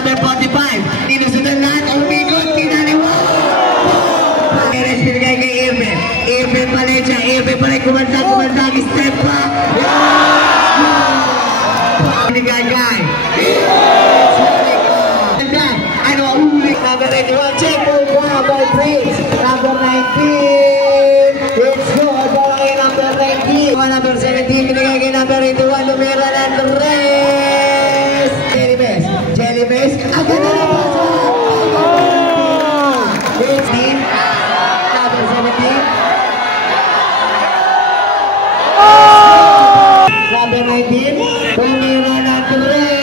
number 45. Tinusunod lahat, umikot, kinaliwa. Perez binigay kay Irvin. Irvin Valencia, Irvin balik, kumanda, step back. Binigay kay ano ang ulit? Number 81, check po by Prince. Number 19, it's good. Kay number 19. Number 17, binigay kay number 81, numero ng Tres. Jelly Base. Ang ganda na po sa number 17. Number 19, numero ng Tres.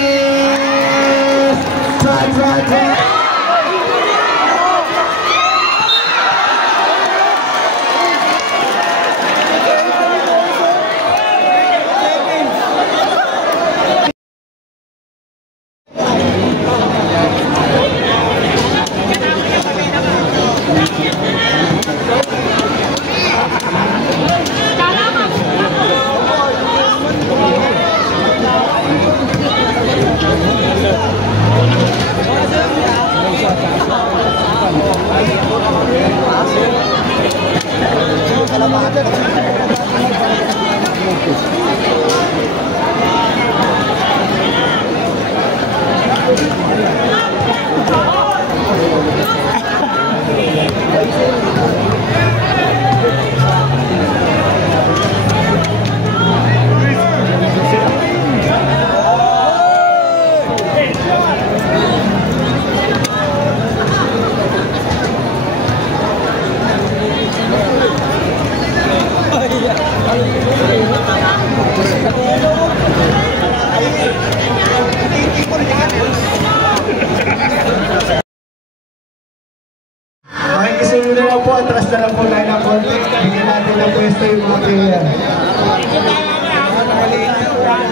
Atras na lang po tayo ng konti. Bigyan natin ng pwesto yung mga player.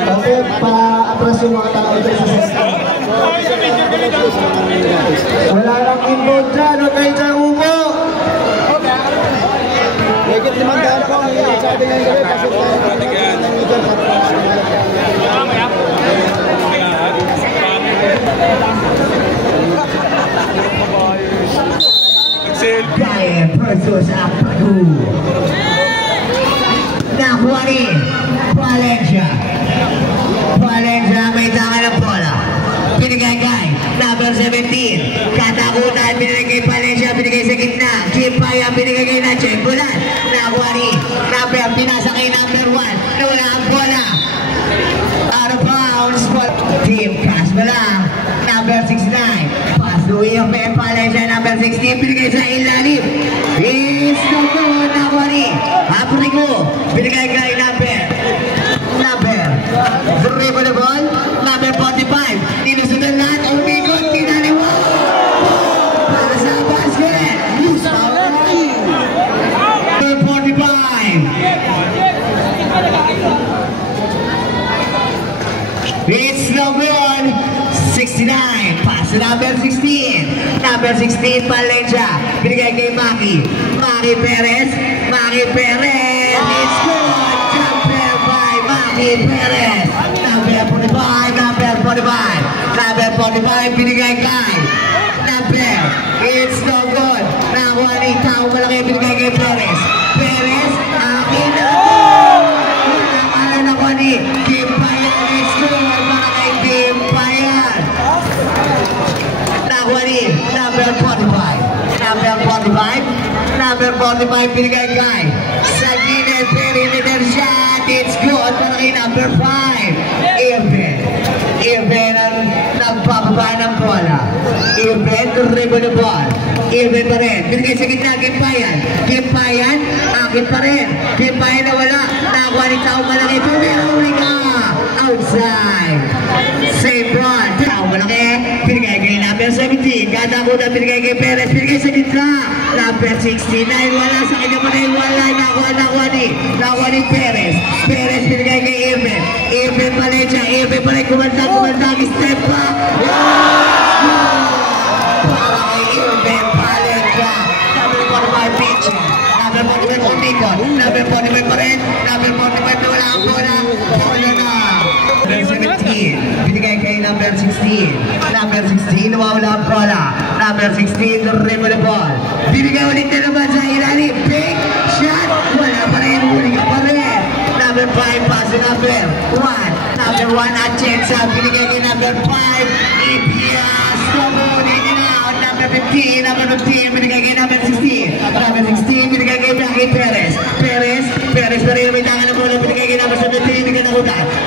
Okay, pa-atras yung mga tao dyan sa system. Wala lang inbound dyan, o kayo dyan upo! Higit naman dahil po, may sabi nga yung gabi, kasi Brian versus Apadu. Nakuha ni Valencia. Valencia may tanga ng bola. Binigay kay number 17. Katakutan, binigay kay Valencia, binigay sa gitna. Kimpaya, binigay kay Nache. Bulan, nakuha ni number, pinasa kay number 1. Nawala ang bola. Out of bounds. Team pass bola. Number 69. Louis of Valencia, number 16, binigay sa ilalim. It's no good, nakuha ni Aprico. Binigay kay number dribble the ball, number 45. Tinusunod lahat, umikot, kinaliwa. Para sa basket. Loose out. Number 45. It's no good. 69. Pass to number 16. Number 16, Valencia. Binigay kay Maki. Maki Perez. It's good. Jumper by Maki Perez. Number 45. Number 45, binigay kay number. It's no good. Nakuha ni Tao malaki, binigay kay Perez. Akin na. Nakuha ni Kimpayan. It's good. Para kay Kimpayan. Nakuha ni number 45. Number 45, binigay kay Sagine. Perimeter shot. It's good. Para kay number 5. Irvin ang nagpapaba ng bola. Irvin, dribble the ball. Irvin pa rin. Binigay sa gitna, Kimpayan, akit pa rin. Kimpayan na wala. Nakuha ni Tao malaki. Pumili ka. Outside. Save ball. Tao malaki. Binigay kay number 17. Katakutan, binigay kay Perez. Binigay sa gitna. Number 69. Wala sa kanya pa rin. Wala. Nakuha ni Perez. Binigay kay Irvin. Irvin Valencia. Irvin balik, kumanda, step back. Para kay Irvin Valencia. Number 45 pitch. Number 45 Ondicon. Number 45 pa rin. Number 45 na wala ang bola. Bola na. Number 17. Binigay kay number 16. Number 16, nawawala ang bola. Number 16, dribble the ball. Binigay ulit na naman sa ilalim. Big shot. Wala pa rin. Huli ka pa rin. Number 5, pass to number 1. Number 1, at chance. Binigay kay number 5. EPS. Tumunin niya na. Number 15, binigay kay number 16. Number 16, binigay kay Jackie Perez. Perez pa rin may tangan ng bola. Binigay kay number 17,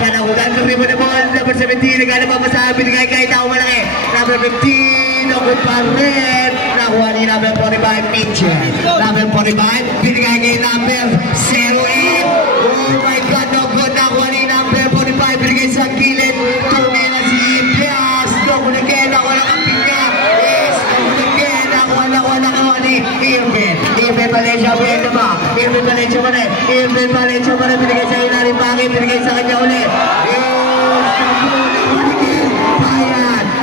Kanakutan. Dribble the ball. Number 17, nagkanapapasahan. Binigay kay Tao Malaki. Number 15, okut pa rin. Nakuha ni number 45, Mitchell. Number 45, binigay kay number 08. Oh my God, no good. Nakuha ni number 45, binigay sa gilid. Tumila si Pias. Nakuha lang pinya. Nakuha ni Irvin Valencia. Irvin Valencia pa rin. Binigay sa ilalim. Bakit? Binigay sa kanya ulit.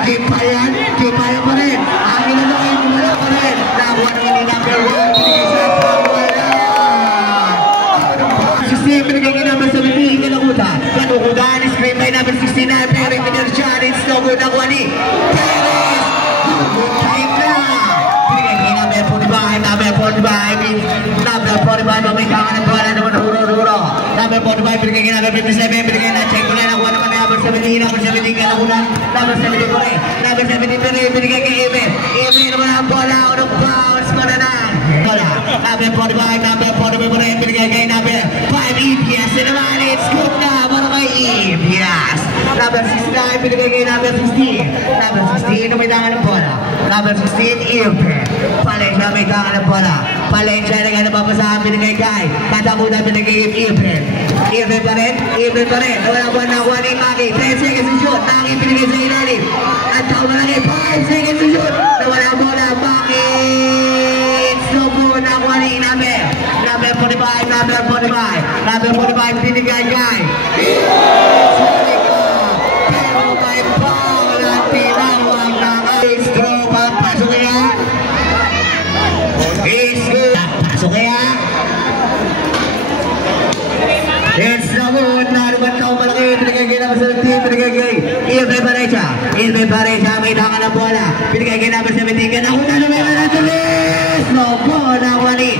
Kipayan pa rin. Angin na doon, wala pa rin. Nakuha naman ni number 1. Binigay sa Pawala. 16, binigay kay number 17. Kanakutan. Screen by number 69. Perry Minercian. It's no good. Nakuha ni Perez. Time na. Binigay kay number 45. Number 45. Mamay ng bola naman. Huro. Number 45. Binigay kay number 57. Binigay na check ko na. Nakuha naman ni number 17. Number 17 Kanakutan. Number 17 ko rin. Number 17 pa rin. Binigay kay Eben. Eben naman ang bola. Unang bounce pa na na. Bola. Number 45. Number 45 pa rin. Binigay kay number 5. EPS na naman. It's good na. Para kay EPS. Number 69. Binigay kay number 16. Number 16 na may tangan ng bola. Number 16 Eben. Valencia may tangan ng bola. Valencia na nga napapasahan. Binigay kay Katakutan. Binigay kay Eben. Eben pa rin. Wala ba nakuha ni Maki. 10 seconds to shoot. Maki binigay sa ilalim. At Tao Malaki. 5 seconds to shoot. Nawala ang bola. Maki. Subo. Nakuha ni number 45. Number 45. Binigay kay. Pero may ball at tinawag ng ace throw. Pasok kaya. Pasok kaya. It's the moon. Naruman Tao Malaki. Binigay kay number 17. Binigay kay Irvin Valencia. May tangan ng bola. Binigay kay number 17. Kanakutan na meron na tulis. Lobo. Nakuha ni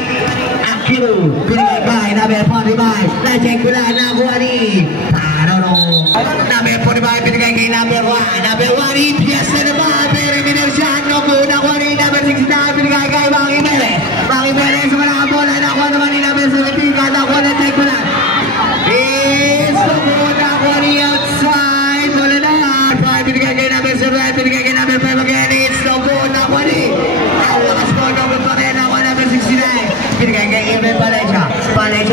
Akiru. Binigay kay number 45. Na-check ko lang. Nakuha ni Tarano. Number 45. Binigay kay number 1. Number 1. EPS na naman. Perry Minercian. Nakuha ni number 69. Binigay kay Maki Perez. Maki Perez. Wala ang bola. Nakuha naman ni number 17. Nakuha na check ko lang. Outside, bola na. 5, binigay kay number 7, binigay kay number 5 again. It's no good. Nakuha ni. Ang lakas mo, number pa rin. Nakuha number 69. Binigay kay Irvin Valencia.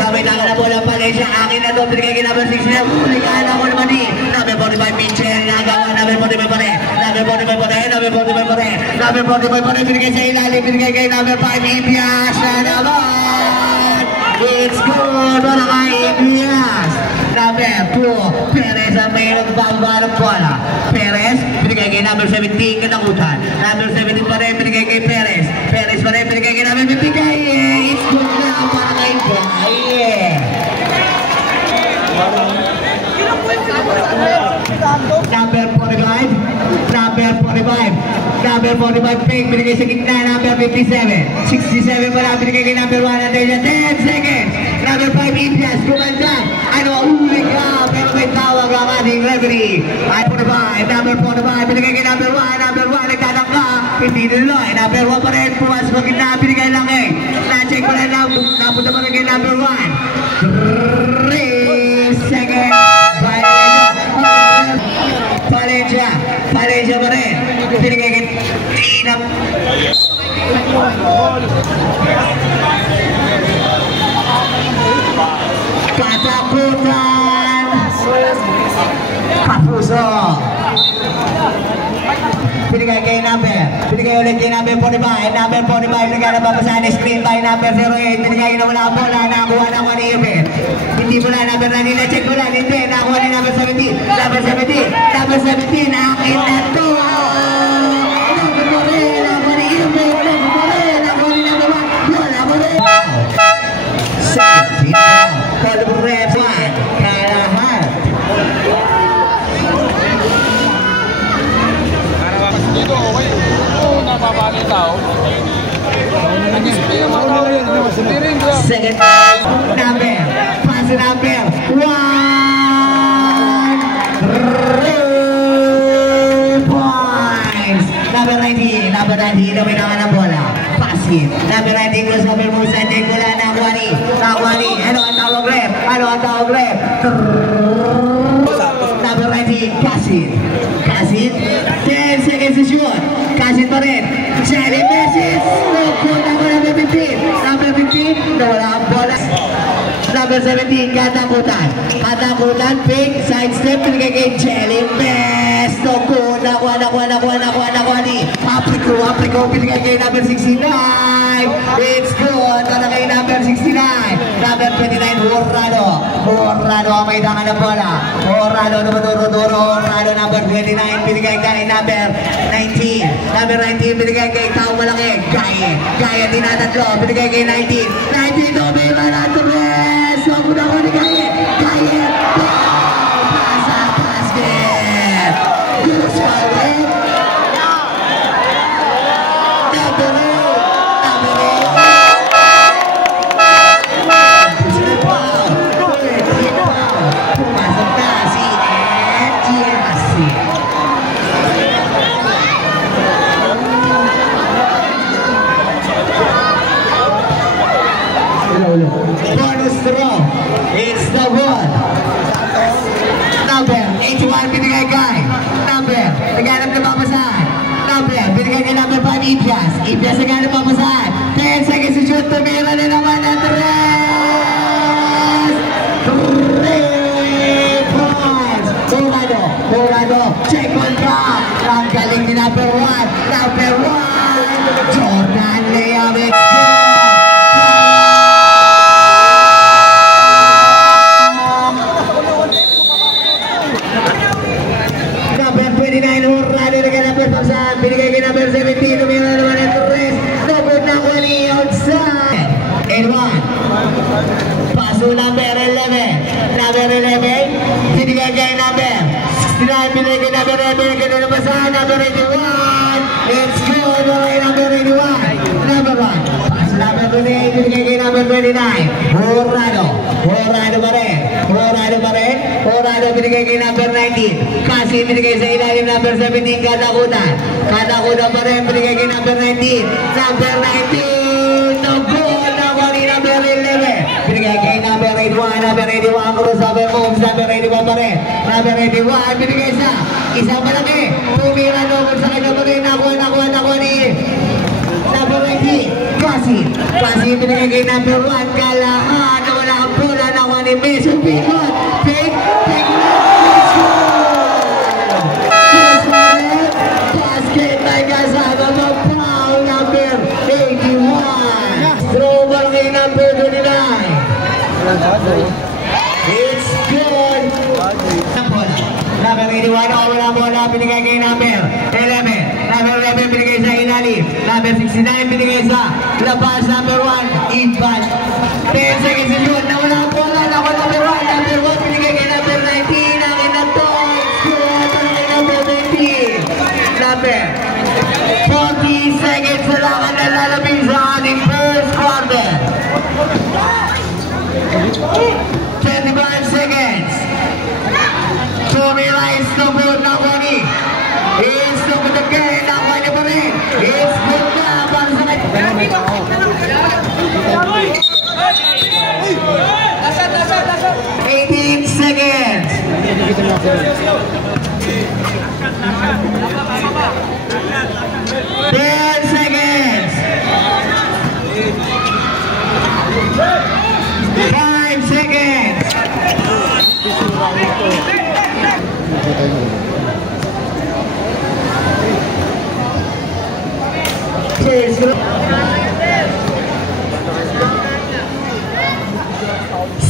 May tangan na bola. Valencia, akin na to. Binigay kay number 69. Hulikaan ako naman ni number 45, Mitchell. Nagawa number 45 pa rin. Number 45 pa rin. Binigay sa ilalim. Binigay kay number 5, EPS na naman. It's good. Wala kay EPS. Number 2, Perez ang may nagbababa ng bola. Perez, binigay kay number 17, Kanakutan. Number 17 pa rin, binigay kay Perez. Perez pa rin, binigay kay number 15. It's good na para kay Gaye. Number 45, Pink, binigay sa gitna. Number 57. 67 pa lang, binigay kay number 1. And then 10 seconds. Number 5, Indias, kumanda. Uli ka, pero may tawag ang ating referee. Number 45, binigay kay number 1. Number 1, nagtatangka. Hindi niloy. Number 1 pa rin, pumas mo gitna, binigay lang eh. Na-check pa rin lang, napunta pa rin kay number 1. 3 seconds. Valencia pa rin. Binigay kay Tina. Katakutan. Kapuso. Binigay ulit kay number 45. Number 45, binigay na papasahan screen by number 08. Binigay na wala ang bola. Nakuha na ni Irvin. Hindi mo na number 9 nila. Check mo na. Hindi. Nakuha ni number 17. Number 17. Akin na to. Number 4. Nakuha ni Irvin. Nakuha ni number 1. Wala mo rin. 17. Calibre 1. Kalahat. okay. Oo, napapano yung tao. Second number, pass number 1. Number 19, naway naman ang bola. Pasin. Number 19, goes over mo sa Dekula na Akwani. Ano ang tawag rep? Number 19, Kasin. 10 seconds to shoot. Kasin pa rin. Shelly Messis. Number 15. Nawala ang bola. Number 17, Katakutan, fake, side step, pinigay kay Jelly Best. Nakuha ni Apriko, pinigay kay number 69. It's good, para kay number 69. Number 29, Horrado, ang may dangan ng bola. Horrado, number 29, pinigay kay number 19. Number 19, pinigay kay Tao Malaki. Gaya, tinatatlo, pinigay kay 19. 19, Domina na Torres. Nakuha ni Gaya. Basket. Yes, Malik. Pumasok na si NGSC. Bonus throw. It's the one. Number 81, binigay kay. Naghanap na papasahan. Binigay kay number 5, Ipias. Naghanap papasahan. 10 seconds to shoot. Tumira na naman ang 3 points. Torado. Check on back. Ang galing ni number 1. Jordan Leam. It's good. Binigay kay number 17, tumira naman ang Torres. Number na ko ni outside. And 1. Paso number 11. Binigay kay number 69, binigay kay number 11. Ganun na basahan, number 81. It's good, okay, number 81. Number 1. Paso number 28, binigay kay number 29. Horrado, binigay kay number 19. Kasi binigay sa ilalim number 17, Katakutan pa rin, binigay kay number 19. Number 19, no good, nakuha ni number 11. Binigay kay number 81, crossover moves, number 81 pa rin. Number 81, binigay sa isang malaki. Tumira naman sa kanya pa rin, nakuha ni number 19, Kasi binigay kay number 1, Kalahan, wala ang bola, nakuha ni Mason Pinot. Take basket na kasama ng foul number 81. Throw kay number 29. It's good. Number 81, wala bola, binigay kay number 11. Number 11, binigay sa ilalim. Number 69, binigay sa labas. Number 1, Ivan. 10 seconds to shoot. Nawala ang bola, nakuha number 1. Number 1, binigay kay number 19. Akin na to. It's good. Para kay number 19. Number 40 seconds na lang ang nalalabing sa ating first quarter. 25 seconds. Tumira is no good, nakuha ni. It's no good again, nakuha niya pa rin. It's good na para sa kanya. 18 seconds. 10 seconds. 5 seconds.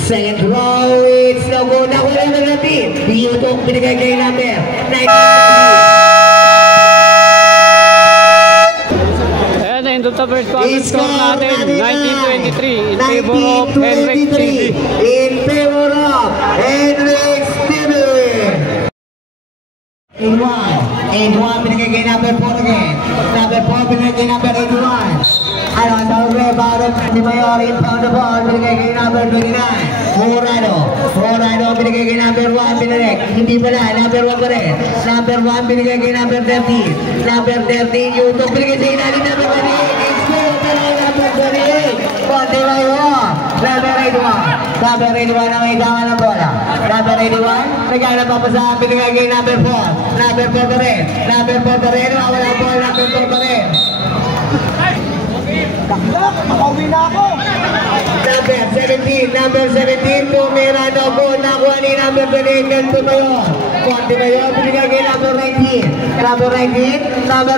2nd row, it's no good. Nakuha na natin. Biyutong binigay kay number 19. Ayan na, into the first quarter score natin, 19-23 in favor of Henrik Stevie. In favor of Henrik Stevie. 81 binigay kay number 4 again. Number 4 binigay kay number 81. Ano, ang rebound si Mayor, inbound the ball, binigay kay number 29. Morado binigay kay number 1, binigay. Hindi pala, number 1 pa rin. Number 1 binigay kay number 13. Number 13, YouTube binigay sa ilalim number 28. It's good, number 28. Konti kayo. Number 81. Number 81 ang may tangan ng bola. Number 81, naghanap pa sa binigay kay number 4. Number 4 pa rin. Number 4 pa rin. Wala po, number 4 pa rin. Dakdak, makauwi na ako. Number 17, tumira na po. Nakuha ni number 28, ganito tayo. Konti ba yun? Binigay kay number 19. Number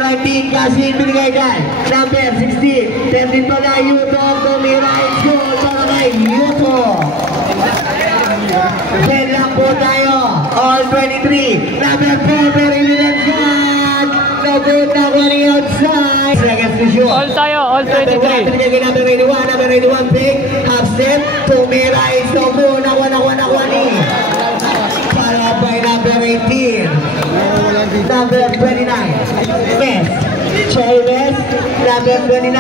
19, kasi binigay kay number 16. 13 pa na, YouTube, tumira, it's good para kay YouTube. Then lang po tayo. All 23. Number 4, very good shot. No good, nakuha ni outside. Seconds to shoot. All tayo, all 23. Number 81, pick, half step, tumira, it's no good, nakuha ni. Followed by number 18. Number 29, West. Chavez, number 29.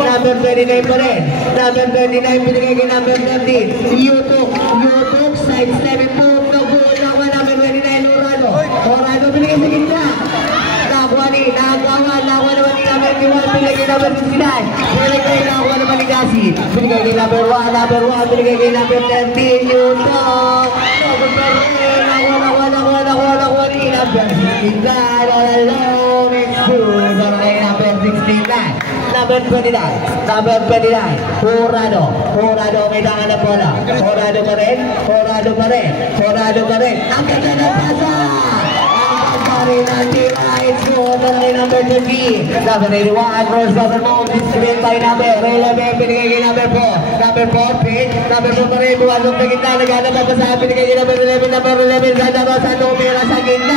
Number 29 pa rin. Number 29, binigay kay number 13. YouTube, side 7 move, no good, nakuha number 29, Orado, binigay sa gitna. Nakuha naman ni number 21, binigay kay number 69. Nakuha naman ni Gassi. Binigay kay number 1, binigay kay number 13, YouTube. Nakuha ni number 69, all alone, it's good. Number 69, number 29, Orado, may tangan na bola. Orado pa rin. Ang ganda ng pasa! It's good, number 30. Number 81, cross over move, distribute by number 11, binigay kay number 4. Number 4, pitch. Number 4 pa rin, buwasok na gitna, naghanap pa sa binigay kay number 11, Santa Rosa, tumira sa gitna.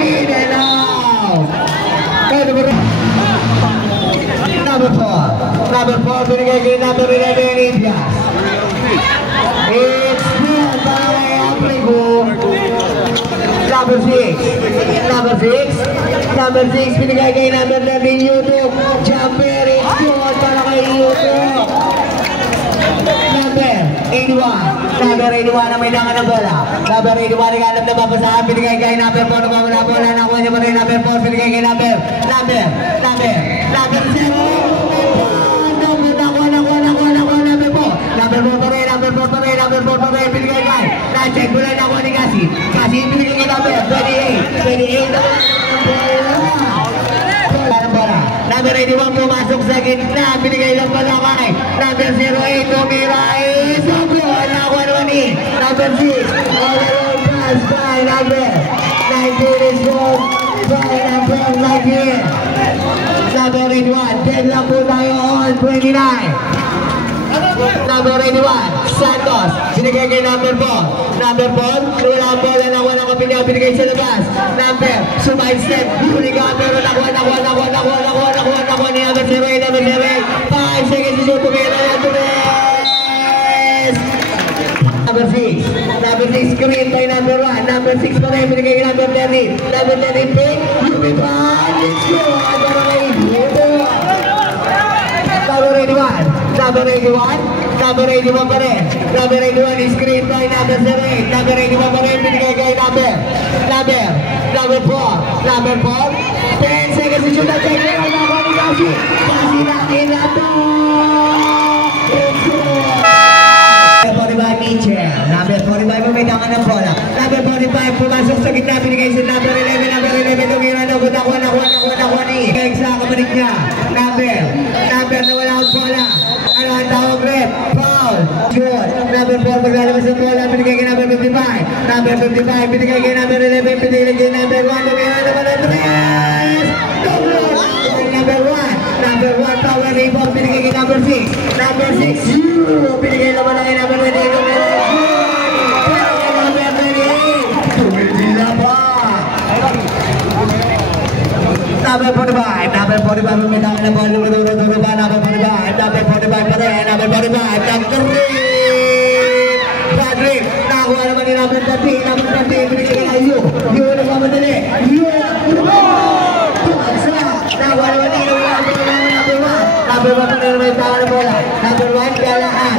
In and out. Number 4, binigay kay number 11, Indias. It's good, para kay Aprigo. Number 6, binigay kay number 13, YouTube. Jumper, it's good para kay YouTube. Number 81 ang may dangan ng bola. Number 81, naghanap na babasahan, binigay kay number 4, nakuha bola, nakuha niya pa rin number 4, binigay kay number 0. Number 4 pa rin, binigay kay na-check mo lang nakuha ni Gassi, binigay kay number 28 ang bola. Number 81 pumasok sa gitna, binigay lang pala kay number 08, tumira, isablo, nakuha naman ni number 6, all around pass by number 19 is good by number 19. Number 81, dead lang po tayo on 29. Number 81, Santos, sinigay kay number 4. Number 4, wala ang bola, nakuha ng kapilya, binigay sa labas. Number, sumide step, huligan, pero nakuha ni number 0, number 0, 5 seconds to shoot, tumira yan, Number 6, screen by number 1. Number 6 pa rin, binigay kay number 13. Number 13, pick, lumipan, let's go, para kay Number 81 pa rin. Number 81 screen by number 08. Number 81 pa rin, binigay kay number 4. 10 seconds to shoot at check. Nakuha ni Gassi natin na to. Number 45, Mitchell. Number 45, may tangan ng bola. Number 45, pumasok sa gitna, binigay sa number 11. Tumira na, nakuha ni. Kaya sa kamanik niya. Number na wala ang bola. Ano ang tawag rin? Foul. Good. Number 4, maglalabas ng bola, binigay kay number 55. Number 55, binigay kay number 11, binigay kay number 1. Tumira naman ang 3. Number 1, power rebound, binigay kay number 6. Number 6, binigay naman kay number 28. Tumira pa. Number 45, may tangan ng bola, duro ba, number 45 pa rin, number 45, Patrick, nakuha naman ni number 13. Number 13, binigay kay Yu. Yu, nagmamadali. Yu, nakuha naman ni number 1. Number 1 pa rin naman yung tama na bola. Number 1, Galaan.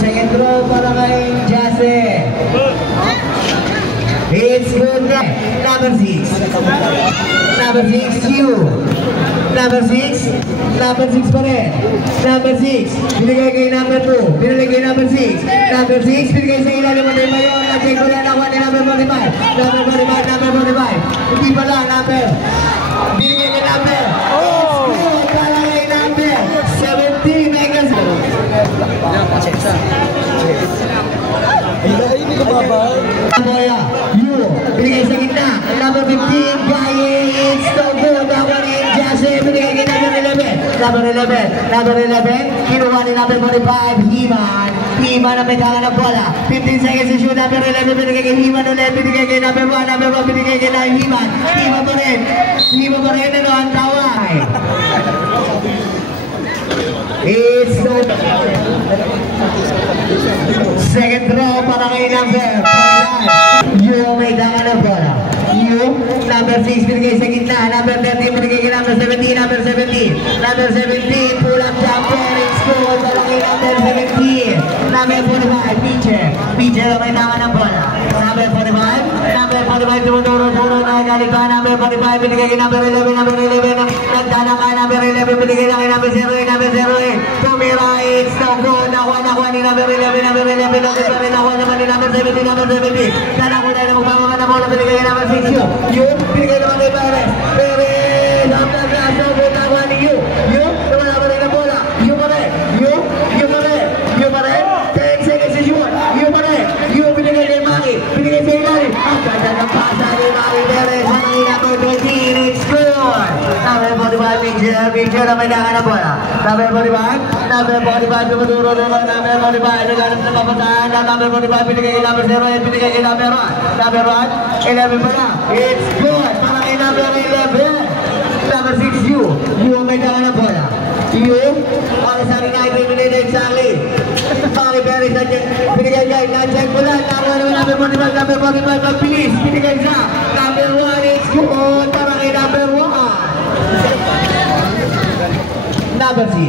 Second row para kay Jase. It's good. Number 6. Number 6, you. Number 6. Number 6 pa rin. Number 6. Binigay kay number 2. Binigay kay number 6. Number 6. Binigay sa ilalim mo din mayor. Nag-check ko lang ako ni number 45. Number 45. Number 45. Hindi pala number. Binigay kay number. It's good. Para kay number 17. Megas. Ay, hindi ka babay. Boya, you, binigay sa gitna. Number 15, Gaye, it's no good. Number 8, Jase, binigay kay number 11. Number 11, number 11, kinuha ni number 45, Himan. Himan ang may tangan ng bola. 15 seconds to shoot, number 11, binigay kay Himan ulit. Binigay kay number 1, number 1, binigay kay Himan. Himan pa rin. Himan pa rin, ano ang tawag? It's no second row para kay number 5. You may tangan ng bola. You, number 6 binigay sa gitna. Number 13 binigay kay number 17. Number 17. Number 17, pull up jumper. It's good para kay number 17. Number 45, Pitcher. Pitcher may tangan ng bola. Number 45. Number 45, tumuturo na galit pa. Number 45 binigay kay number 11. Number 11, nagdana ka. Number 11 binigay na kay number 08. Number 08, tumira. It's no good. Nakuha ni number 11. Number 11, nakuha naman ni number 17. Number 17, dana ko na magbababa na bola. Binigay kay number 6. You, binigay naman kay Perez. Perez, number 9. Nakuha ni You. You, nawala pa rin ang bola. You pa rin. You pa rin. You pa rin. 10 seconds to shoot. You pa rin. You, binigay kay Maki. Binigay sa ilalim. Ang ganda ng pasa ni Maki Perez. Ang number 13, it's good. Number 45, Pitcher na may tangan ng bola. Number 45, tumaturo naman. Number 45, naghanap na papataan. Number 45, binigay kay number 08, binigay kay number 1. Number 1, 11 pa na. It's good. Para kay number 11. Number 6, You. You ang may tangan ng bola. You, para sa akin ay 3 minutes exactly. Maki Perez, binigay kay, na-check mo lang. Number 45, number 45, magbilis. Binigay sa number 1, it's good. Para kay number 1. Number 6.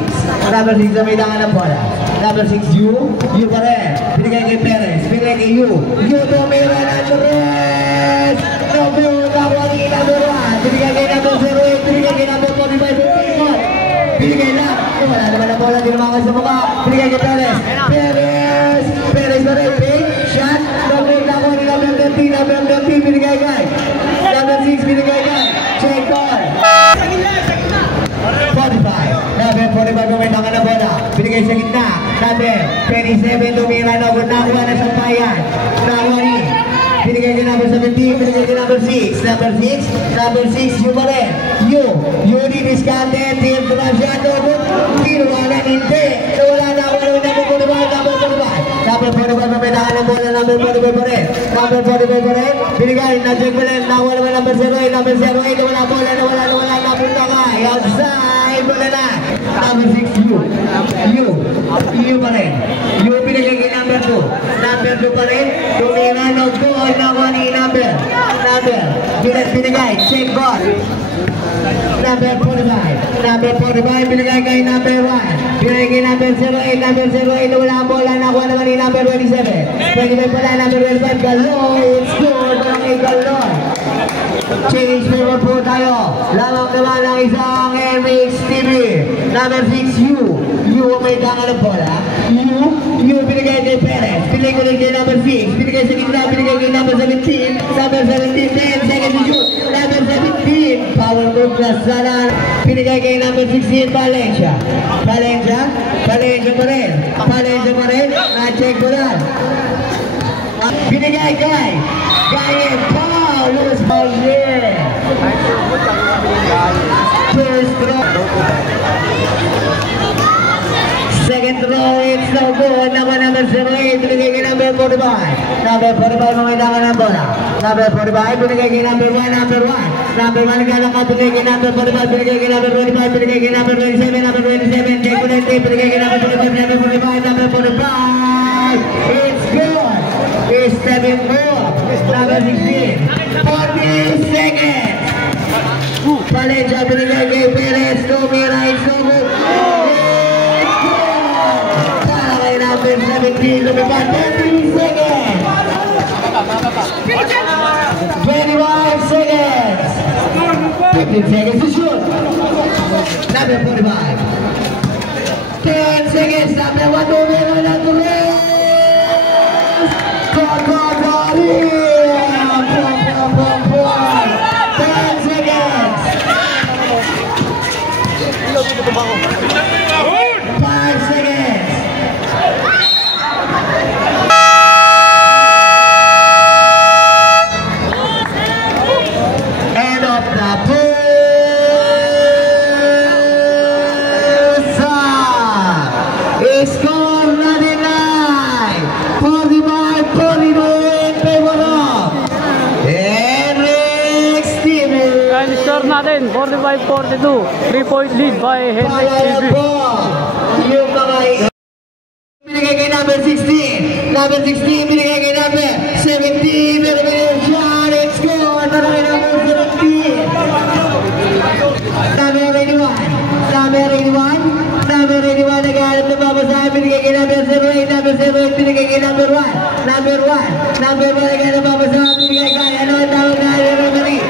Number 6 na may tangan ng bola. Number 6, You. You pa rin. Binigay kay Perez. Binigay kay You. You tumira ng Perez. No good. Nakuha ni number 1. Binigay kay number 08. Binigay kay number 45. Binigay na. Wala naman ang bola. Di naman sa mukha. Binigay kay Perez. Perez. Perez pa rin. Big shot. No good. Nakuha ni number 13. Number 13. Binigay kay. Number 6. Binigay kay. Check ball. 45. Number 45 may tangan na bola. Binigay sa gitna. Number 27 tumira na. Nakuha na sa bayan. Nakuha ni. Binigay kay number 17. Binigay kay number 6. Number 6. Number 6. You pa rin. You. You didiskarte. Team Trashado. Kinuwanan hindi. Nawala na ako naman number 45. Number 45. Number 45 may tangan na bola. Number 45 pa rin. Number 45 pa rin. Binigay. Na-check pa rin. Nakuha naman number 08. Number 08. Nawala bola. Nawala. Napunta ka. Outside. Bola na. Number 6, You. You pa rin. You binigay kay number 2. Number 2 pa rin. Tumira no goal. Nakuha ni number. Binigay. Check ball. Number 45. Number 45 binigay kay number 1. Binigay kay number 08. Number 08. Wala ang bola. Nakuha naman ni number 27. 25 pala. Number 25. Galon. It's good. Kay Galon. Change favor po tayo. Lamang naman ang isang MX TV. Number 6, You may tangan ng bola. You binigay kay Perez. Binigay ko kay number 6. Binigay sa gitna. Binigay kay number 17. Number 17, 10 seconds to shoot. Number 17, power move na sana. Binigay kay number 16, Valencia. Valencia pa rin. Na-check ko lang. Binigay kay Paul Paulier. First row. Second row, it's no good. Number 08, binigay kay number 45. Number 45 mo kailangan ng bola. Number 45, binigay kay number 1, number 1. Number 1, naglalakad, binigay kay number 45, binigay kay number 45, binigay kay number 27, number 27. Check ulit, binigay kay number 45, number 45, number 45. It's good. It's stepping more. Number 16. 40 seconds. Valencia, binigay kay Perez, tumira, it's so good. Para kay number 17, lumipad, 30 seconds. 25 seconds. 15 seconds to shoot. Number 45. 10 seconds. Number 1, tumira na tuloy. Natin 45-42, 3-point lead by Henrik TV. Yung mga binigay kay number 16, number 16 binigay kay number 17, binigay shot and score para kay number 17. Number 81, number 81, number 81 naghahanap na babasahan, binigay kay number 08, number 08 binigay kay number 1, number 1, number 1 naghahanap na babasahan, binigay kay ano ang tawag na referee.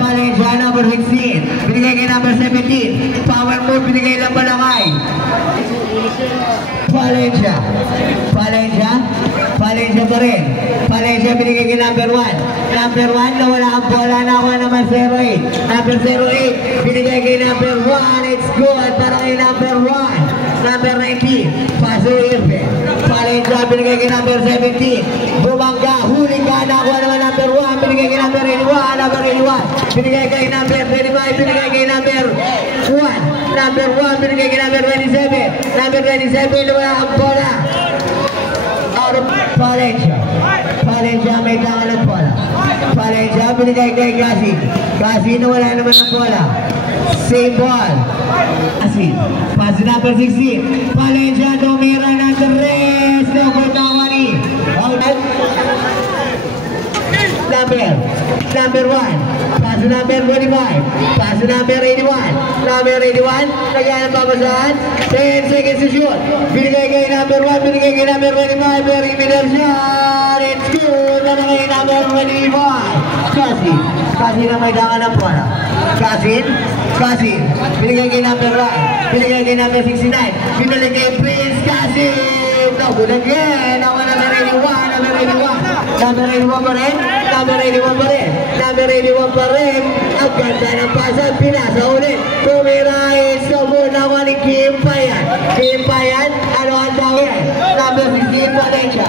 Valencia, number 16. Binigay kay number 17. Power move, binigay lang Balakay. Valencia pa rin. Valencia, binigay kay number 1. Number 1, nawala ang bola, nakuha naman 08. Number 08, binigay kay number 1. It's good para kay number 1. Number 19, Paso Irve. Valencia, binigay kay number 17. Bumangga, huli ka, nakuha naman number 1. Binigay kay number 81. Number 81, binigay kay number 35. Binigay kay number 1. Number 1, binigay kay number 27. Number 27, nawala ang bola. Out of Valencia. Valencia, may tangan ng bola. Valencia, binigay kay Gasin. Gasin, nawala naman ang bola. Same ball. Gasin. Pass number 16. Valencia, tumira ng tres. Number 20. Number 1. Pass number 25. Pass number 81. Number 81. Nagyan ang babasahan. 10 seconds to shoot. Binigay kay number 1. Binigay kay number 25. Very middle shot. It's good. Naman kay number 25. Kasin na may dangan ng bola. Kasin. Binigay kay number 1. Binigay kay number 69. Binigay kay Prince Kasin. Good again. Number 81. Number 81 pa rin. Number 81 pa rin. Ang ganda ng pasan. Pinasa ulit. Tumira is so good. Naman ni Kim Payan. Ano ang tawag? Number 16, Valencia.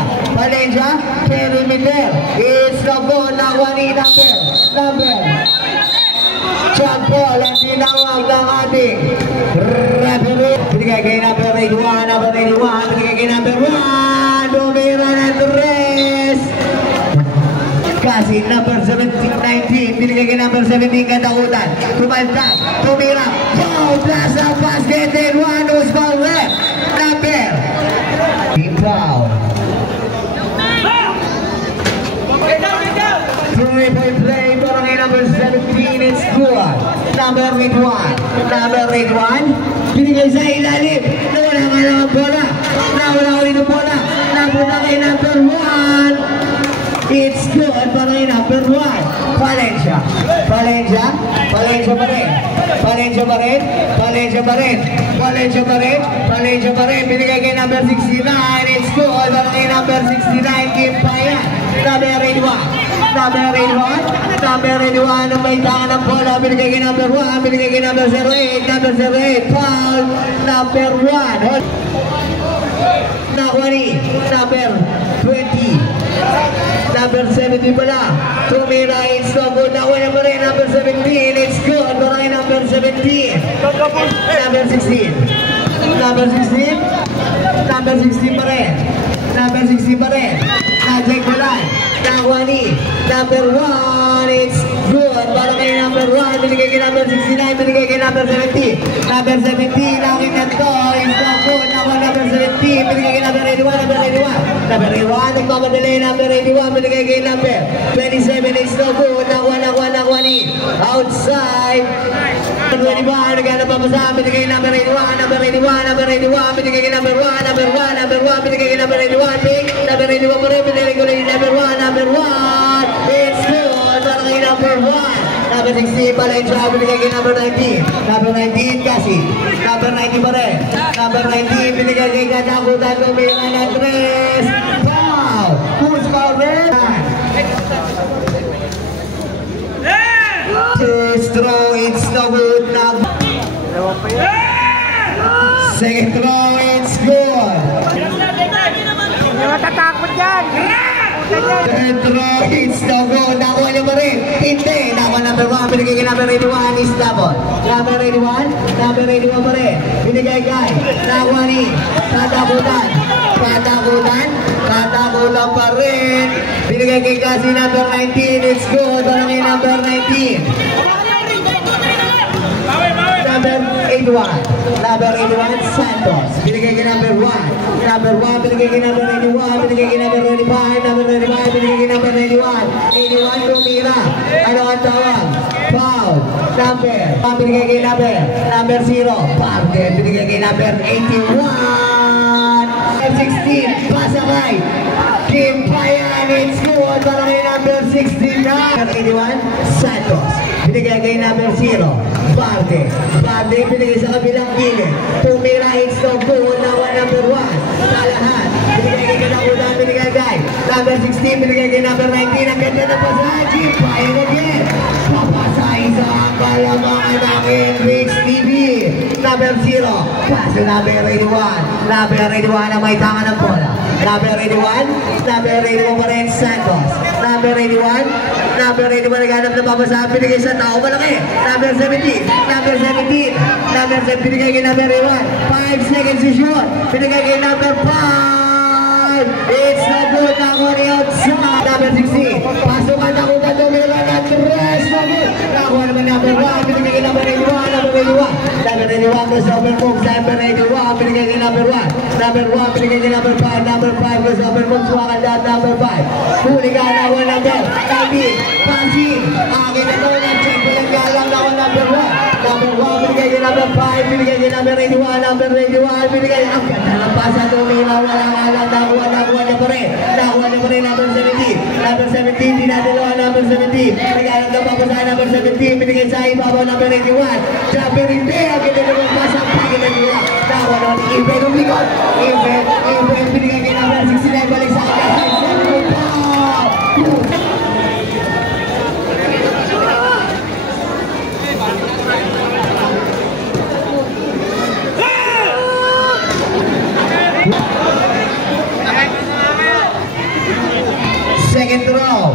Perimeter. Is so good. Naman ni number. John Paul ang tinawag ng ating referee. Binigay kay number 81. Binigay kay number 1. Tumira ng tres. Kasi number 19, binigay kay number 17, katakutan. Tumaltak, tumira. Foul, plus ang basket, and one was foul left. Number. Team foul. 3-point play para kay number 17, it's good. Number 81, binigay sa ilalim. Nawala ka lang ang bola. Nawala ulit ang bola. Napunta kay number 1. It's good para kay number 1. Valencia pa rin. Binigay kay number 69. It's good para kay number 69. Kim Payan. Number 81. Ang may tangan ng bola. Binigay kay number 1. Binigay kay number 08. Foul. Number 1. Nakwani. Number 20. Number 70 pala. Tumira, it's so good. Nakuha naman rin number 17. It's good para kay number 17. Number 16. Number 16. Number 16 pa rin. Number 16 pa rin. Najay Kulay. Nakwani. Number 1. It's good. Para kay number 1. Binigay kay number 69. Binigay kay number 70. Number 70. Laki na to. It's not good. Nakuha number 70. Binigay kay number 81. Number 81. Number 81. Nagpapadali number 81. Binigay kay number 27. It's not good. Nakuha ni. Outside. Number 21. Nagana pa sa amin. Binigay kay number 81. Number 81. Number 81. Binigay kay number 1. Number 1. Number 1. Binigay kay number 81. Pick. Number 81 pa rin. Binigay ko rin number 1. Number 1. It's good. Para kay number 1. Number 60 pala yung job. Binigay kay number 19. Number 19 kasi. Number 90 pa rin. Number 19. Binigay kay katakutan ko. Bilang na 3. Wow. Who's covered? First throw. It's no good. Second throw. It's good. Hindi matatakot yan. Third throw, it's no good. Nakuha niyo pa rin. Hindi. Nakuha number 1. Binigay kay number 81 is double. Number 81. Number 81 pa rin. Binigay kay. Nakuha ni. Katakutan. Katakutan. Katakutan pa rin. Binigay kay kasi number 19. It's good. Para kay number 19. Number 81. Number 81, Santos. Binigay kay number 1. Number 1, binigay kay number 91. Binigay kay number 95. Number 95, binigay kay number 91. 81, tumira. Ano ang tawag? Foul. Number. Binigay kay number 0. Parte. Binigay kay number 81. Number 16, pasakay. Kim Payan, it's good. Para kay number 69. Number 81, Santos. Binigay kay number 0. Parte. Parte, binigay sa kabilang gilid. Tumira, it's no good. Nawa number 1. Sa lahat. Binigay kay katakutan, binigay kay number 16. Binigay kay number 19. Ang ganda na pasahin. Payan again. Papasahin sa kalamangan namin. Rich TV. Number 0. Paso number 81. Number 81 na may tangan ng bola. Number 81. Number 81 pa rin, Santos. Number 81. Number 81 naghanap na papasahin. Binigay sa tao malaki. Number 17. Number 17. Number 17. Binigay kay number 81. 5 seconds to shoot. Binigay kay number 5. It's no good. Nakuha ni outside. Number 16. Pasukan takutan. Tumira na 3. No good. Nakuha naman number 1. Binigay kay number 81. Number 81. Number 81 plus open box. Number 81. Binigay kay number 1. Number 1. Binigay kay number 5. Number 5 plus open box. Wakan lahat number 5. Huli ka na 1 number. Tabi. Pansin. Akin na doon. Check ko lang galang na 1 number 1. Number 1. Binigay kay number 5. Binigay kay number 81. Number 81. Binigay. Ang ganda ng pasa. Tumira. Walang alam. Nakuha niya pa rin. Nakuha niya pa rin number 17. Number 17. Dinadalawa number 17. Nagalang na pa sa number 17. Binigay sa ibabaw number 81. Jumper hindi. Ang ganda ng pasa. Pagkilan nila. Nakuha naman. Even umikot. Even. Binigay kay number 69. Balik sa akin. Second throw.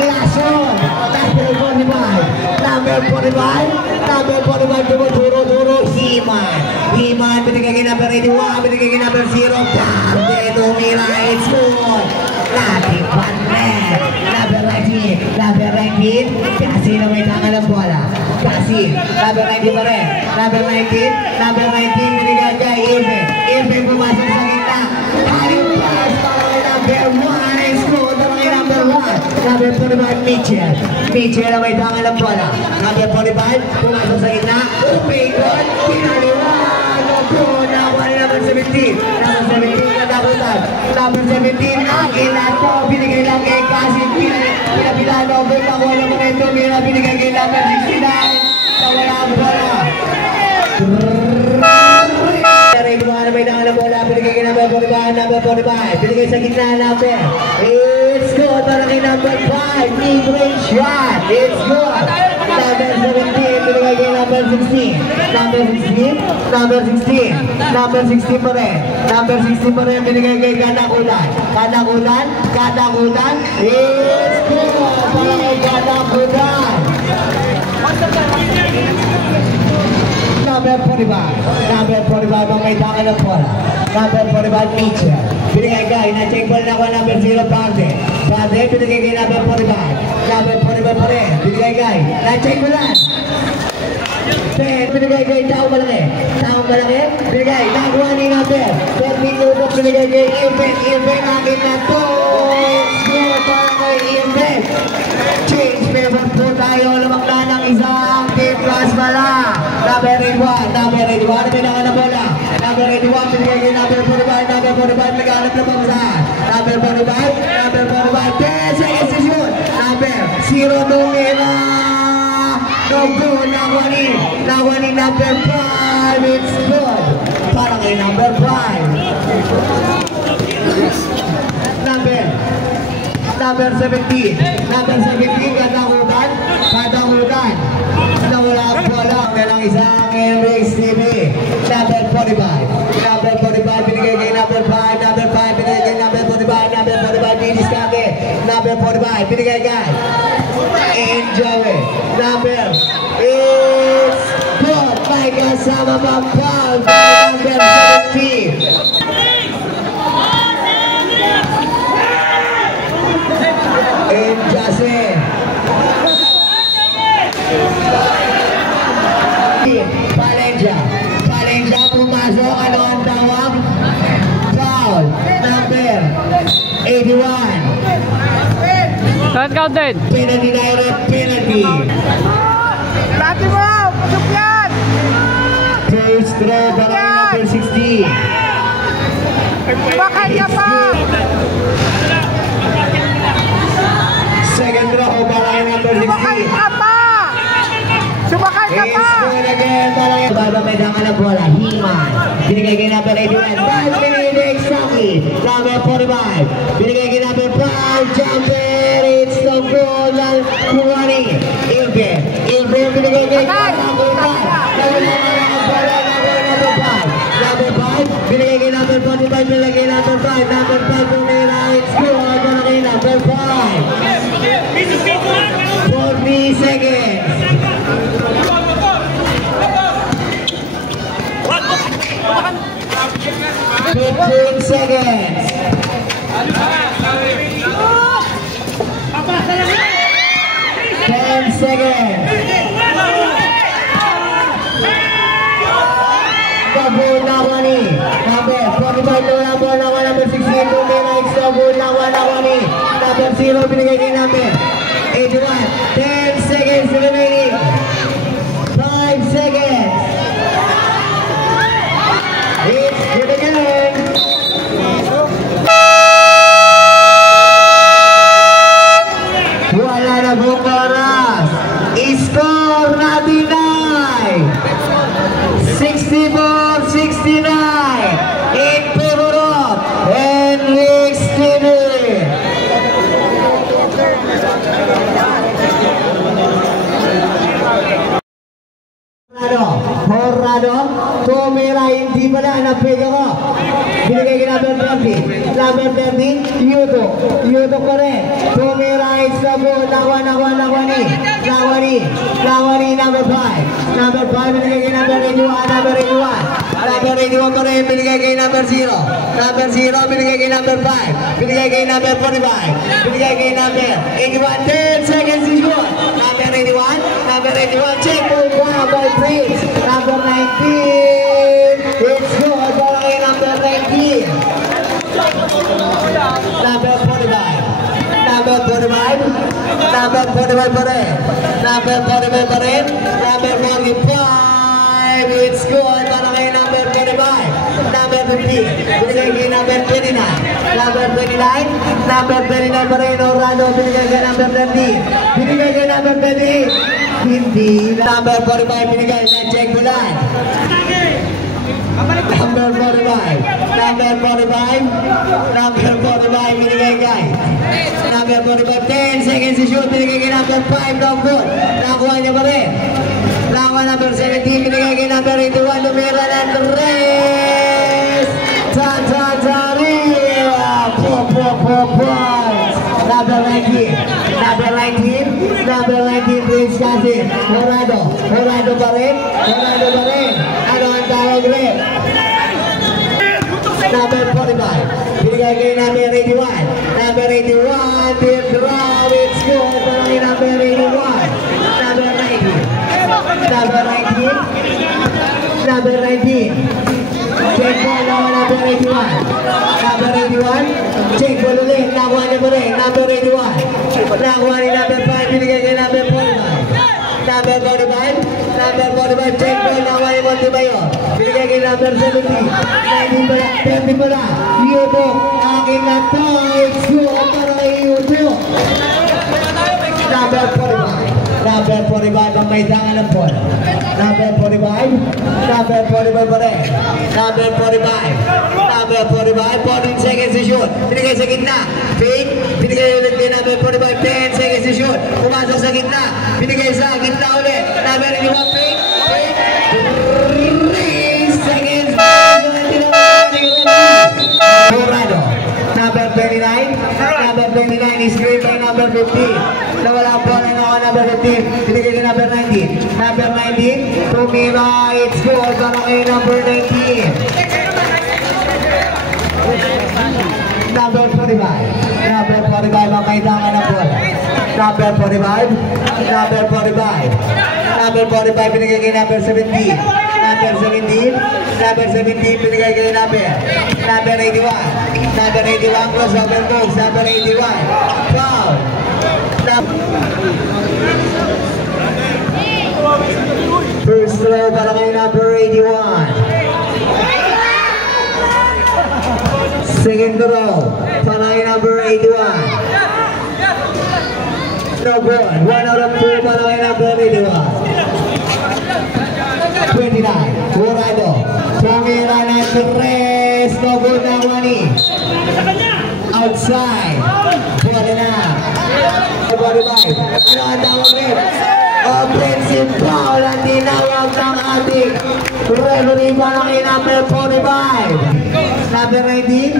Last one. Number 45. Number 45. Number 45. Duro. Himan. Binigay kay number 81. Binigay kay number 0. Parte. Tumira. It's good. Natin panel. Number 19. Number 19. Kasi na may tangan ng bola. Kasi. Number 19 pa rin. Number 19. Number 19. Binigay kay Even. Even pumasok sa gitna. Aling pass para kay number 1. It's good. Para kay number 1. Number 45, Mitchell. Mitchell na may tangan ng bola. Number 45. Pumasok sa gitna. Upikot. Pinaliwan. Good. Nakuha ni number 17. Number 17 katakutan. Number 17. Akin na to. Binigay lang kay Kasi. Pinabilano. Nakuha naman kay Tumira. Binigay kay number 69. Nawala ang bola. May tangan na bola, binigay kay number 45, number 45, binigay sa gitna number. It's good para kay number 5, mid-range shot, it's good. Number 17, binigay kay number 16, number 16, number 16, number 16 pa rin, number 16 pa rin, binigay kay Katakutan, it's good para kay Katakutan. Number 45 ang may tangan ng bola. Number 45, Mitchell. Binigay guy, na-check ball na ako, number 0, Parte. Parte, binigay kay number 45. Number 45 pa rin. Binigay guy, na-check ballan. 10, binigay kay Taong Malaki. Taong Malaki, binigay, nakuha ni number 13 Lubok, binigay kay Irvin. Irvin, akin na to. Score para kay Irvin. Change favor po tayo. Lamang na ng isang team plus bala. Number 81, pinangan na bola. Number 81, binigay kay number 45. Number 45, naghanap na pamasahan. Number 45, 10 seconds to shoot. Number 0, Numera. No good, nakuha ni number 5. It's good. Para kay number 5. Number 17, katakutan. Nawala ang bola ng isang Enrique TV. Number 45, binigay kay number 5. Number 5, binigay kay number 45. Number 45, diniskate. Number 45, binigay kay Enjoy. Number is good. May kasama pang foul by number 17. Justin. Palenja pumasok. Ano ang tawag? Foul. Number 81. Third counted. Penalty direct penalty. Lati mo! Pasok yan! First throw para number 60. Bakal ka pa! Second throw para number 60. Sumakay ka pa! Sumakay ka pa! It's good again. Baba may dangan na bola. Himan. Binigay kay number 81. Ball pinili Saki. Number 45. Binigay kay number 5. Jumper. It's the goal ng Kuwani. Irvin. Binigay kay number 5. Number 5. Binigay kay number 45. Binigay kay number 5. Number 5. Pumira. It's good. Para kay number 5. 40 seconds. 15 seconds. 10 seconds. Double Nawani. Number 45 number 16. Double Nawani. Number 0 binigay kay number 81. 10 seconds remaining. 5 seconds. It's good again. Wala na pong oras. Score natin ay 64-69 in favor of Enrique TV. Horrado, Tumira, hindi pala, napega ko. Binigay kay number 30. Number 30, Yuto pa rin. Tumira, it's the goal. Nawani, number 5. Number 5, binigay kay number 81. Number 81 pa rin, binigay kay number 0. Number 0, binigay kay number 5. Binigay kay number 45. Binigay kay number 81. 10 seconds is good. Number 81, check for by Prince. Number 19, it's good para kay number 19. Number 45 pa rin. Number 45, it's good para kay number 45. Number 50, binigay kay number 29. Number 29 pa rin. Orlando, binigay kay number 30. Binigay kay number 30. Hindi. Number 45 binigay sa check bulan. Number 45 binigay kay number 45. 10 seconds to shoot. Binigay kay number 5. Long ball. Nakuha niya pa rin. Nakuha number 17. Binigay kay number 81. Lumira ng rest. Number 19, Prince Kasi. Horado pa rin. Ano ang tawag rin? Number 45. Binigay kayo number 81. Number 81. Dear draw. It's good. Parang number 81. Number 19. Number 19. Number 19. Check ball naman number 81. Number 81. Check ball ulit. Nakuha niya pa rin. Number 81. Nakuha ni number 5. Binigay kayo number 45. Number 45. Number 45. Check ball nakuha ni Montebayo. Binigay kayo number 70. 19 pala. 30 pala. Yuto. Aking nato. It's good. Para kay Yuto. Number 45. Number 45 ang may tangan ng ball. Number 45. Number 45 pa rin. Number 45. Number 45. 14 seconds to shoot. Binigay sa gitna. Fake. Binigay ulit din number 45. 10 seconds to shoot. Pumasok sa gitna. Binigay sa gitna ulit. Number 81. Fake. Fake. 3 seconds. Horado. Number 29. Number 29 is screen by number 15. Nawala ang ball na number 15. Binigay ka number 19. Number 19. Tumira. It's good. Para kayo number 19. Number 45. Number 45 ang kailangan ng ball. Number 45. Number 45. Number 45 binigay kay number 17. Number 17. Number 17 binigay kay number 81. Number 81 crossover moves. Number 81. Foul. First throw para kay number 81. Second throw para kay number 81. No good. 1 out of 2 para kay number 81. 29. Horado. Tumira ng 3. No good na Wani. Outside. Bola na. 45. Ano ang tawag rin? Offensive foul ang tinawag ng ating referee para kay number 45. Number 19.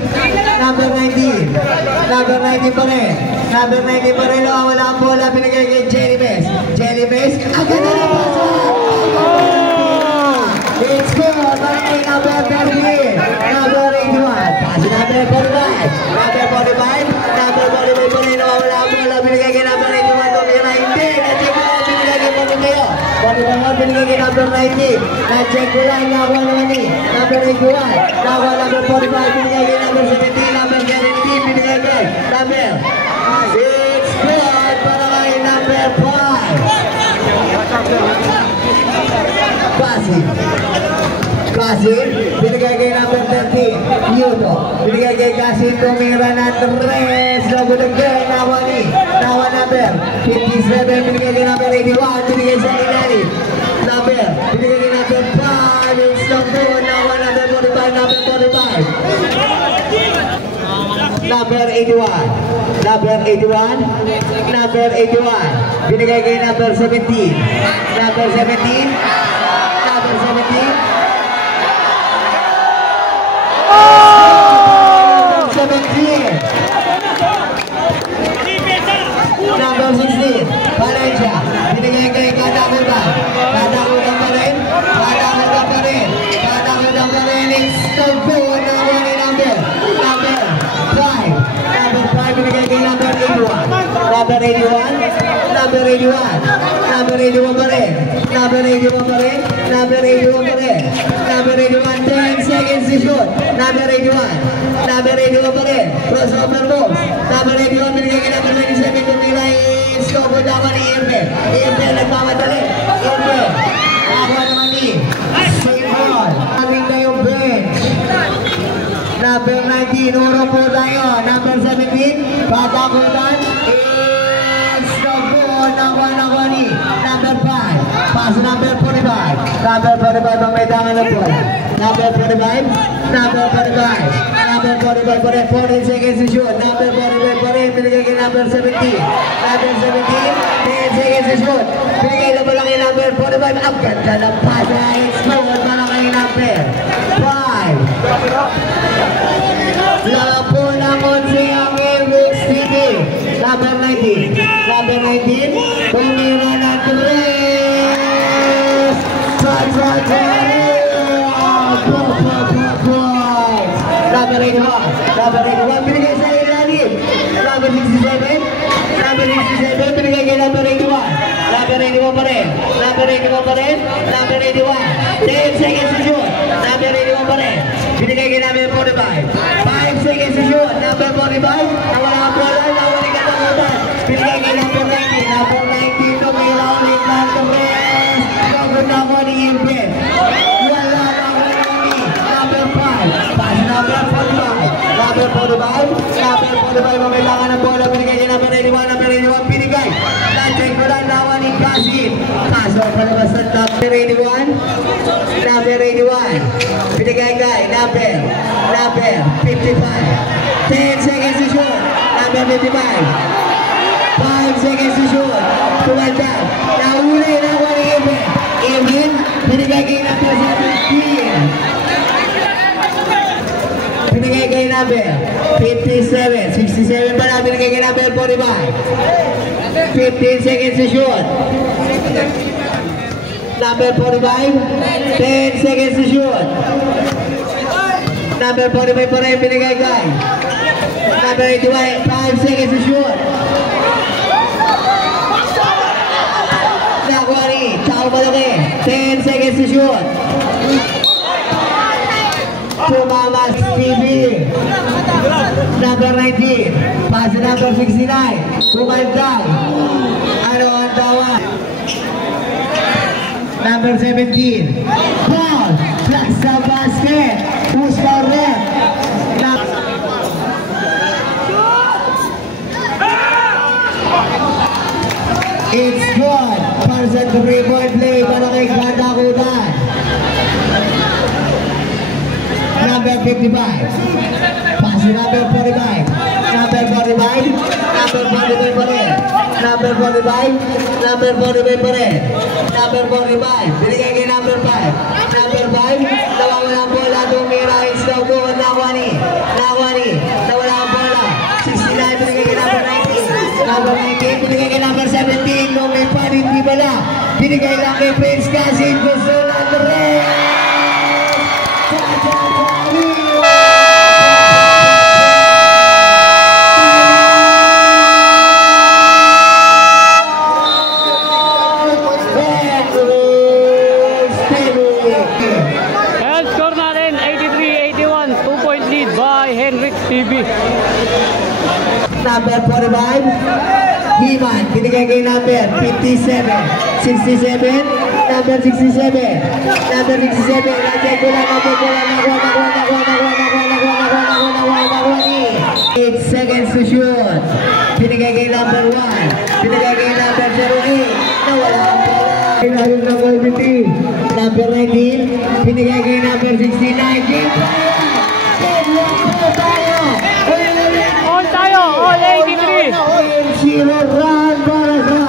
Number 19. Number 19 pa rin. Number 19 pa rin. Wala ang bola. Binigay kay Jelly Bess. Jelly Bess. Agad na pasa. It's good. Para kay number 38. Number 81. Pass number 45. Number 45. Number 45 pa rin. Wala ang bola. Binigay kay number 81. Tumira hindi. Na-check ko lang. Binigay kay Montebayo. Montebayo binigay kay number 90. Na-check ko lang. Nakuha naman ni number 81. Nakuha number 45. Binigay kay number 17. Number 17. Binigay kay number 6. Good. Para kay number 5. Kasim, binigay kay number 13, Yuto. Binigay kay Kasim, tumira na 3. Logo ng girl, nawa number 57, binigay kay number 81, binigay sa Inani. Binigay kay number 5, it's the food, nawa number 45, number 45. Number 81, number 81, number 81, binigay kay number 17, number 17, number 17, 17. Number 16, Valencia. Binigay kay Katakutan. Katakutan pa rin. Katakutan pa rin. Katakutan pa rin. It's the good number 5. Number 5 binigay kay number 81. Number 81. Number 81. Number 81 pa rin. Number 81 pa rin. Number 81 pa rin. Number 81, 10 seconds to shoot. Number 81. Number 81 pa rin. Crossover moves. Number 81 binigay kay number 97. Tumira is covered naman ni Irbe. Irbe nagmamadali. Irbe. Nakakuha naman ni same ball. Aming na yung bench. Number 19, uro po tayo. Number 17, Katakutan. It's the ball. Nakuha ni number 5. Pass number 45. Number 45 ang may tangan ng bola. Number 45. Number 45. Number 45 pa rin. 14 seconds to shoot. Number 45 pa rin. Binigay kay number 17. Number 17. 10 seconds to shoot. Binigay na pala kay number 45. Ang ganda ng pass. It's good para kay number 5. Lapo ng 11 ang Airways TV. Number 19. Number 19. Tumira na 3. Number 81, binigay sa ilalim. Number 67, binigay kay number 81. Number 81 pa rin. Number 81 pa rin. Number 81. 10 seconds to shoot. Number 81 pa rin. Binigay kay number 45. 5 seconds to shoot. Number 45. Nawala ang bola. Nawala ang katakutan. Binigay kay number 19. Number 19. Tumila ulit ng Torres. Number na mo ni Irvin. Wala na ako ni number 5. Pass number 45. Number 45. Number 45. Mamailangan ng bola. Binigay kay number 81. Number 81. Binigay. Na-check mo lang nawa ni Kasim. Kaso palabas ng number 81. Number 81. Binigay kay number 55. 10 seconds to shoot. Number 55. 5 seconds to shoot. Tumandang. Nahuli na ako ni Irvin. Irvin. Binigay kay number 17. Binigay kay number 57. 67 pa na. Binigay kay number 45. 15 seconds to shoot. Number 45. 10 seconds to shoot. Number 45 pa rin. Binigay kay number 81. 5 seconds to shoot. Nakuha ni Chao Malaki. 10 seconds to shoot. Tumamas TV. Number 19. Pass number 69. Tumandang. Ano ang tawag? Number 17. Ball. Flash sa basket. Push for red. It's good. Para sa 3-point play para kay Katakutan. Number 55. Pass number 45. Number 45. Number 45 pa rin. Number 45. Number 45 pa rin. Number 45. Binigay kay number 5. Number 5. Nawawala ang bola. Tumira. It's no good. Nakwani. Nawala ang bola. 69. Binigay kay number 19. Number 19. Binigay kay number 17. Lumipad. Hindi bala. Binigay lang kay Prince Kasim. Gusto lang rin. TV. Number 45, Himan. Binigay kay number 57. 67, number 67. Number 67, nakuha ni. 8 seconds to shoot. Binigay kay number 1. Binigay kay number 08. Nawala ang bola. Pinahal ng OBT. Number 19, binigay kay number 69. All tayo, all 83. Zero run para sa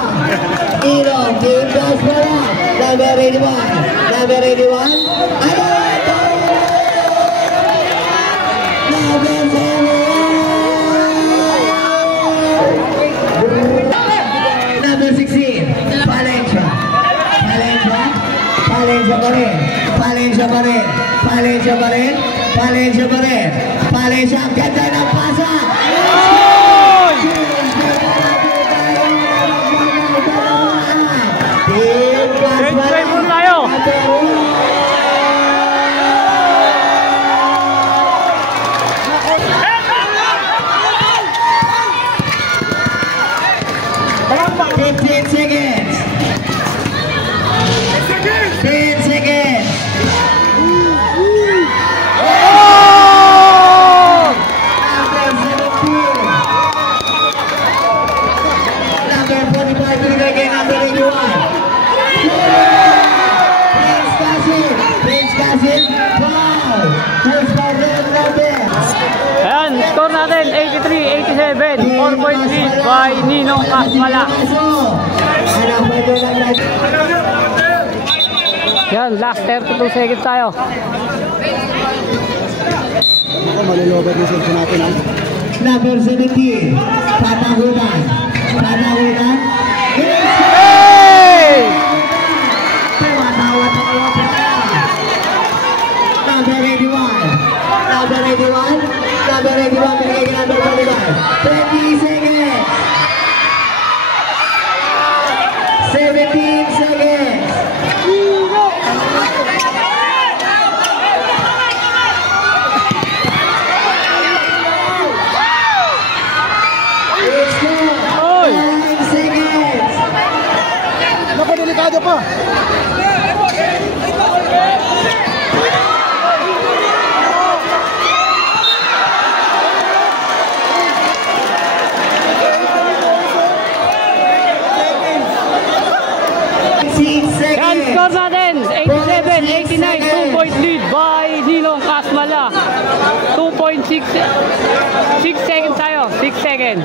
Ilong. Game goes para number 81. Number 81. Ano ito? Number 7. Number 16. Valencia. Valencia pa rin. Valencia, ang ganda ng pasa! Try mo tayo! Ayan, score natin 83-87, 4-point lead by Ninong Kasmala. Yan, last 32 seconds tayo. Malilobat yung senso natin. Number 17, Patakutan. Hey! Tumatawad ang Number 81, binigay kay number 45. 20 seconds. 17 seconds. Let's go. 9 seconds. Naku, delikado pa. Yan, score natin, 87-89, 2-point lead by Nilong Kasmala. 2.6 seconds tayo, 6 seconds.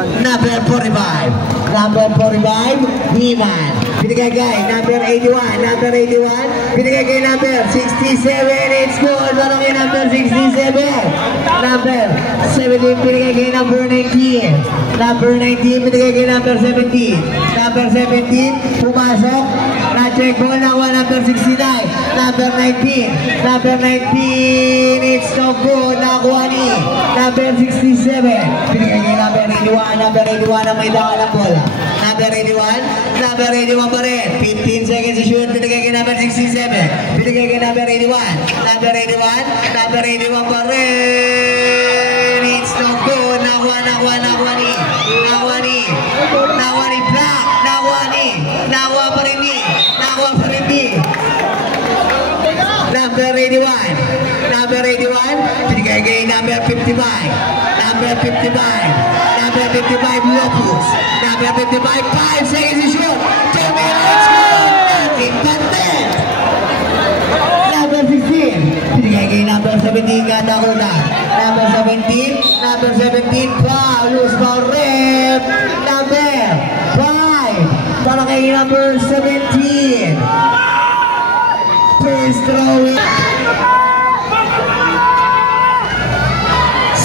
Number 45. Number 45, Himan. Binigay kay number 81. Number 81, binigay kay number 67. It's good. Parang kay number 67. Number 17, binigay kay number 19. Number 19, binigay kay number 17. Number 17, pumasok. Na-check ball, nakuha number 69. Number 19. Number 19, it's no good. Nakuha ni number 67. Binigay kay number 81. Number 81 ang may daka ng bola. Number 81. Number 81 pa rin. 15 seconds to shoot. Binigay kay number 67. Binigay kay number 81. Number 81. Number 81 pa rin. It's no good. Nakuha ni. Black. Nakuha pa rin ni. Number 81. Number 81. Binigay kay number 55. Number 55. Number 55, Lopus. Number 55, 5 seconds to shoot. 2 minutes, good. Nothing but that. Number 15. Binigay kay number 17, katakutan. Number 17. Number 17, foul. Loose foul, rep. Number 5. Para kay number 17. First throw in.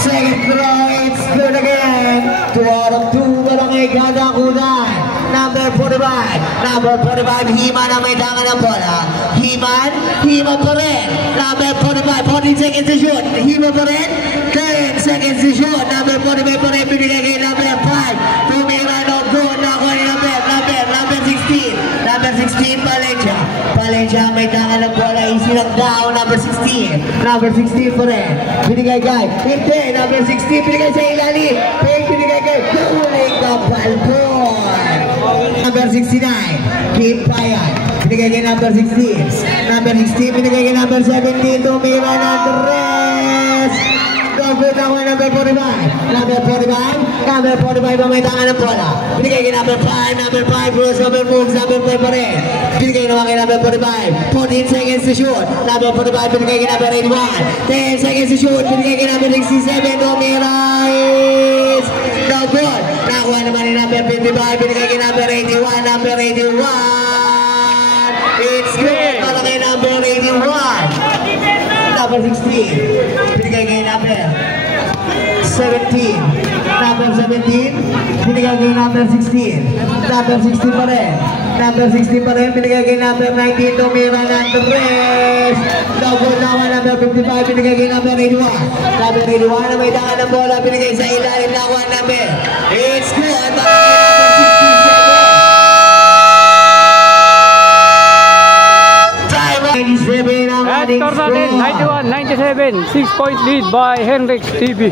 Second throw, it's good again. 2 out of 2, barangay katakutan. Number 45. Number 45, Himan ang may danga ng bola. Himan pa rin. Number 45, 14 seconds to shoot. Himan pa rin. 10 seconds to shoot. Number 45 pa rin, binigay kay number 5. Tumira no good. Nakuha ni number 16. Number 16, Valencia may danga ng bola. Easy lang down. Number 16. Number 16 pa rin. Binigay kay. Hindi. Number 16, binigay sa ilalim. Binigay kay Kuling Kapalpon. Number 69, Kim Payan. Binigay kay number 16. Number 16, binigay kay number 17. Tumira ng Andres. Good ako number 45. Number 45. Number 45 ang may tangan ng bola. Binigay kay number 5. Number 5. Bruce number moves. Number 5 pa rin. Binigay naman kay number 45. 14 seconds to shoot. Number 45. Binigay kay number 81. 10 seconds to shoot. Binigay kay number 67. Tumira is no good. Nakuha naman ni number 55. Binigay kay number 81. Number 81. It's good. Para kay number 81. Number 16. Binigay kay number 17. Number 17. Binigay kay number 16. Number 16 pa rin. Number 16 pa rin. Binigay kay number 19. Tumira ng Andres. Double naman number 55. Binigay kay number 81. Number 81 na may danga ng bola. Binigay sa ilalim na one number. It's good. Para kay number 67. At score natin, 91-97, 6-point lead by Henrik TV.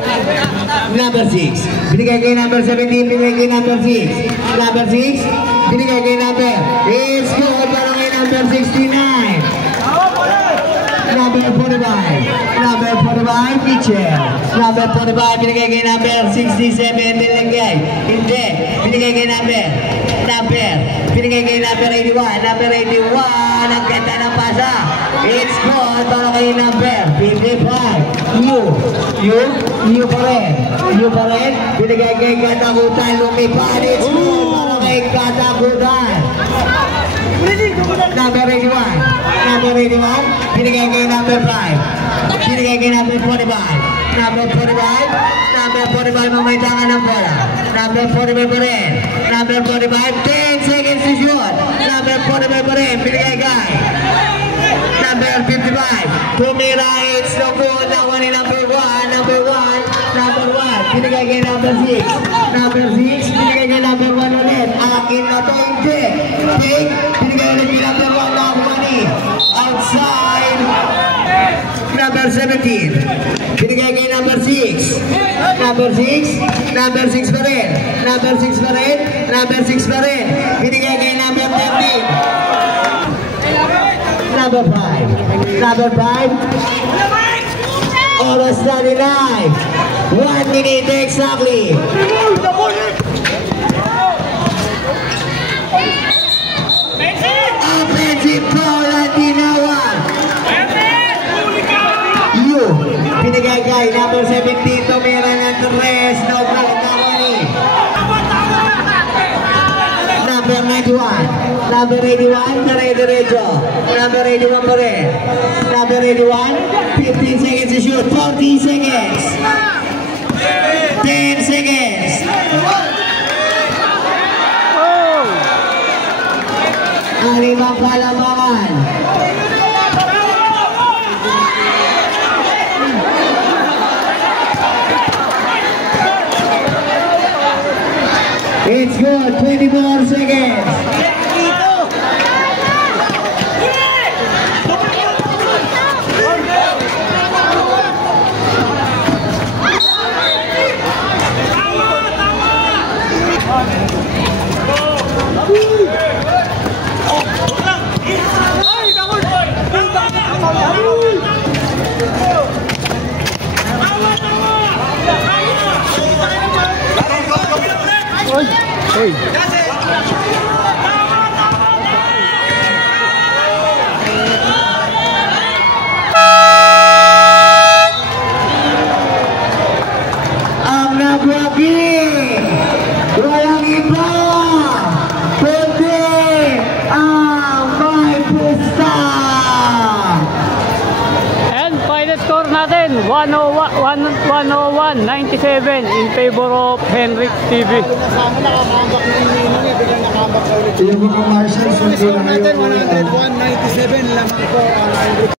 Number 6. Binigay kay number 17. Binigay kay number 6. Number 6. Binigay kay number. It's good. Para kay number 69. Number number 45. Number 45, Mitchell. Number 45, binigay kay number 67, binigay. Hindi, binigay kay number. Binigay kay number 81. Number 81, ang ganda ng pasa. It's good para kay number 55. You pa rin. Binigay kay Katakutan, lumipad. It's good para kay Katakutan. Number 81, binigay kay number 5. Binigay kay number 45. Number 45, mamaitakan ng bola. Number 45 pa rin. Number 45, 10 seconds to shoot. Number 45 pa rin, binigay kay number 55. Tumira, it's no good. Nakuha ni number 1, binigay kay number 6. Number 6, binigay kay number 1 ulit. Akin na to, hindi. Binigay ulit kay number 1 na money. Outside. Number 17. Binigay kay number 6. Number 6 pa rin. Binigay kay number 13. Number 5. Oras na ni live. 1 minute exactly. Offensive foul at tinawag. Binigay kay number 17, tumira ng 3, no goal, Kamani. Number 81, dire-diretso. Number 81 pa rin. Number 81, 15 seconds to shoot, 40 seconds. 10 seconds. Ang limang palamangan. It's good, 20 more seconds. Hey. Ang nagwagi, walang iba, kundi ang may pusta. And final score natin, 101-97 in favor of Henrik TV. Kasama nakakambak ni Ninong eh, biglang nakambak sa ulit. Yung mga Marshall, Score natin 101-97 lamang po ang